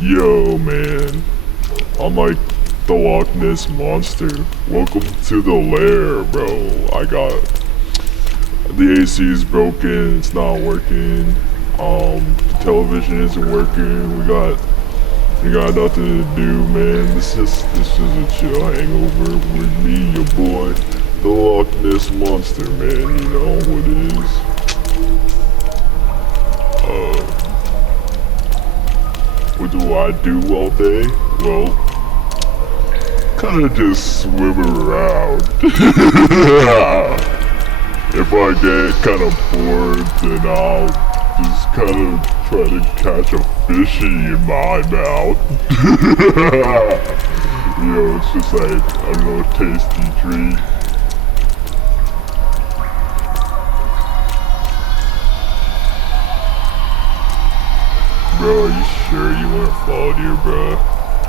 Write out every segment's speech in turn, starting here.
Yo, man. I'm like the Loch Ness Monster. Welcome to the lair, bro. The AC is broken. It's not working. The television isn't working. We got nothing to do, man. This is a chill hangover with me, your boy, the Loch Ness Monster, man. You know what it is. What do I do all day? Well, kinda just swim around. If I get kinda bored, then I'll just kinda try to catch a fishy in my mouth. You know, it's just like a little tasty treat. Bro, are you sure you want to follow here, bro?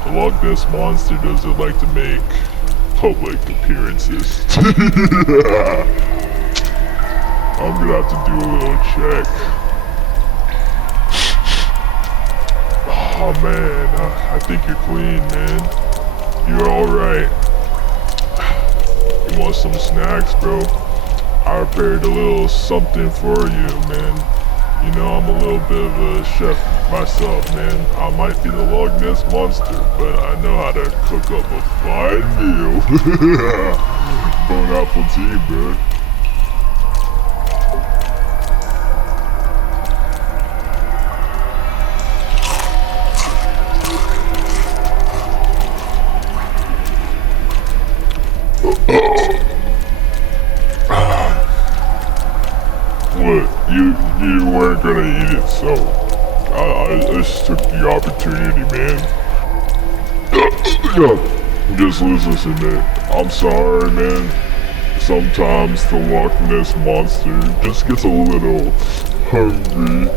The Loch Ness Monster doesn't like to make public appearances. I'm gonna have to do a little check. Oh man, I think you're clean, man. You're alright. You want some snacks, bro? I prepared a little something for you, man. You know, I'm a little bit of a chef myself, man. I might be the Loch Ness Monster, but I know how to cook up a fine meal. Bon appetit, bro. What? You weren't gonna eat it, so I just took the opportunity, man. Just listen to it. I'm sorry, man. Sometimes the Loch Ness Monster just gets a little hungry.